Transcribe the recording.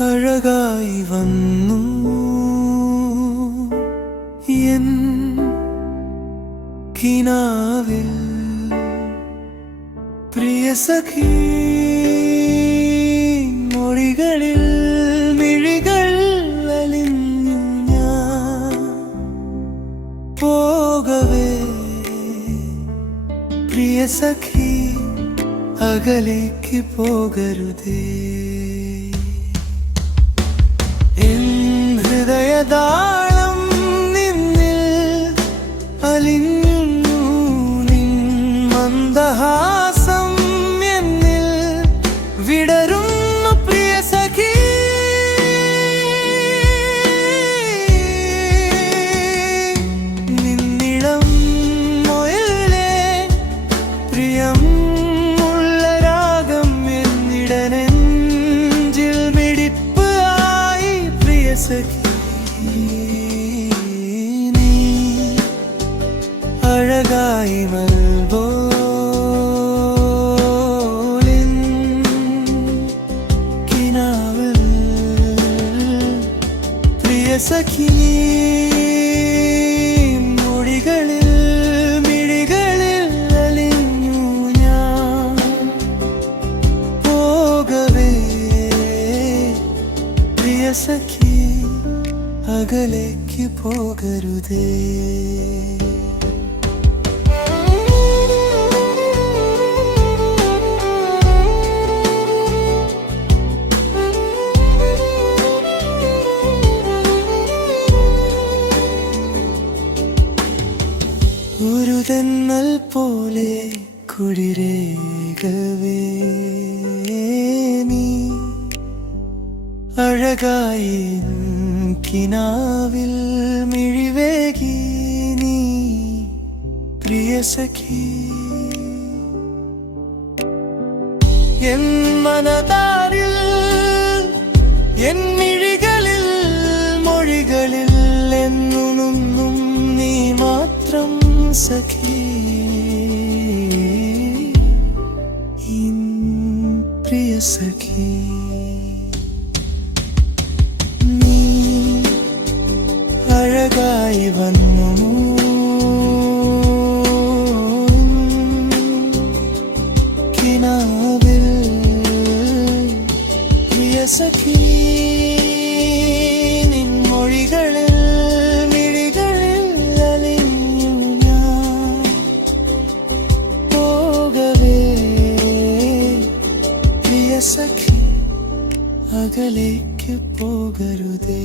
അഴകായി വന്നു എൻ കിനാവിൽ പ്രിയ സഖി മൊഴികളിൽ മിഴികൾ അലിഞ്ഞു ഞാൻ പോകവേ പ്രിയ സഖി അകലേക്ക് പോകരുതേ ഹൃദയതാളം നിന്നിൽ അലിഞ്ഞു നിൻ മന്ദഹാസം എന്നിൽ വിടരുന്നു പ്രിയ സഖി നിന്നിളം മൊയിലേ പ്രിയം ഉള്ള രാഗം എന്നിടനെഞ്ചിൽ മിടിപ്പ് ആയി പ്രിയ സഖി അഴകായി മൽബോലിൻ കിനാവിൽ പ്രിയ സഖി മൊഴികളിൽ മിഴികളിൽ അലിഞ്ഞു ഞാൻ പോകവേ പ്രിയ സഖി അകലേക്ക് പോകരുതേ ഒരു തെന്നൽ പോലെ കുളിരേകവേ നീ അഴകായി കിനാവിൽ മിഴിവേകി നീ പ്രിയ സഖി എൻ മനതാരിൽ എൻ മിഴികളിൽ മൊഴികളിൽ എന്നും നീ മാത്രം സഖി പ്രിയ സഖി നീ അഴകായി വന്നു കിനാവിൽ പ്രിയ സഖി നിൻ മൊഴികളിൽ സഖി അകലേക്ക് പോകരുതേ.